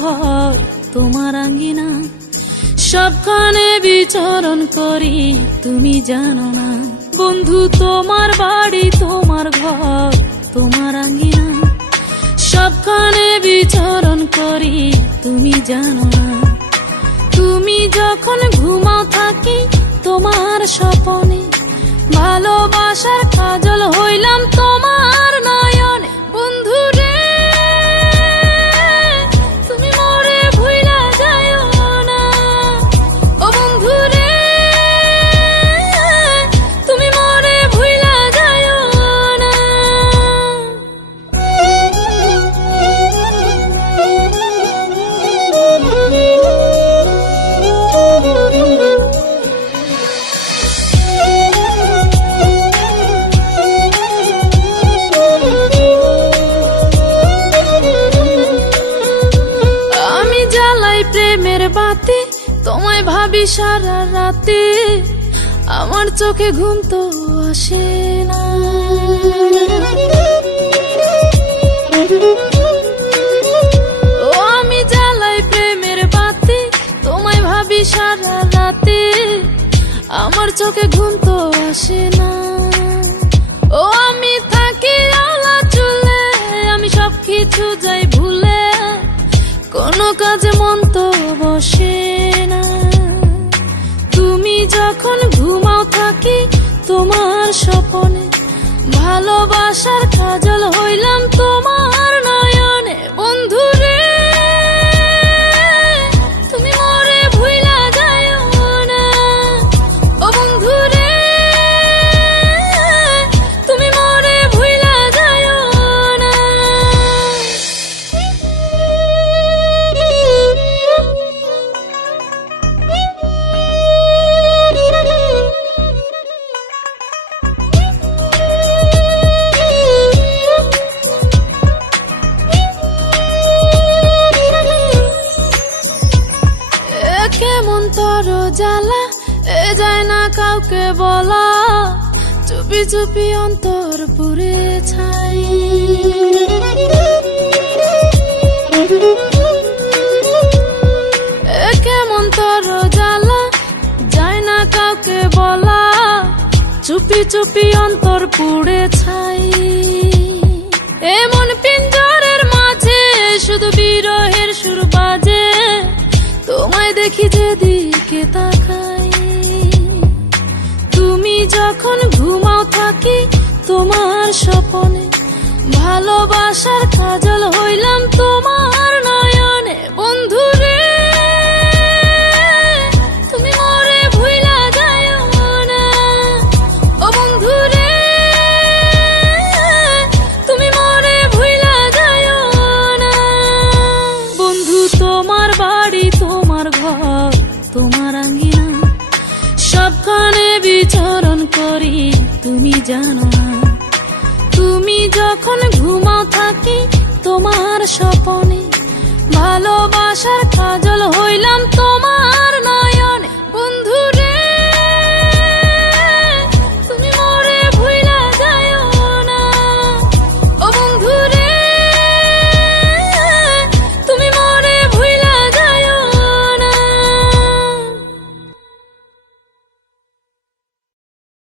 ঘর তোমার আঙ্গিনা, সবখানে বিচরণ করি তুমি জানো না। বন্ধু তোমার বাড়ি তোমার ঘর তোমার আঙ্গিনা, সবখানে বিচরণ করি তুমি জানো না। তুমি যখন ঘুমাও থাকি তোমার স্বপনে, ভালোবাসার কাজল হইলাম তোমার নয়নে। বন্ধু রে তুমি মরে ভুইলা যাইও না, ও বন্ধু রে তুমি মরে ভুইলা যাইও না। প্রেমের বাতি তোমায় ভাবি সারা রাতে, আমার চোখে ঘুম তো আসে না। ও আমি জ্বালাই প্রেমের বাতি তোমায় ভাবি সারা রাতে, আমার চোখে ঘুম তো আসে না। ও আমি থাকি আলা চুলে, আমি সবকিছু যাই ভুলে, কোনো কাজে মন তো বসে না। তুমি যখন ঘুমাও থাকি তোমার স্বপনে, ভালোবাসার কাজল হইলাম তোমার নয়নে। বন্ধু রে তুমি মরে ভুইলা যাইও না, ও বন্ধু রে তুমি মরে ভুইলা যাইও না। কেমন তোর জ্বালা এ যায় না কাউকে বলা, চুপি চুপি অন্তর পুরে ছাই। কেমন তোর জ্বালা যায় না কাউকে বলা, চুপি চুপি অন্তর পুড়ে ছাই। এমন পিঞ্জরের মাঝে শুধু বিরহের সুর বাজে, তোমায় দেখি যেদিকে তাকাই। তুমি যখন ঘুমাও থাকি তোমার স্বপনে, ভালোবাসার কাজল হইলাম তোমার নয়নে। বন্ধু রে তুমি মরে ভুইলা যাইও না, ও বন্ধু রে তুমি মরে ভুইলা যাইও না। বন্ধু তোমার বাড়ি তোমার ঘর তোমার আঙ্গিনা, সবখানে বিচরণ করি তুমি জানো না। তুমি যখন ঘুমাও থাকি তোমার স্বপনে, ভালোবাসার কাজল হইলাম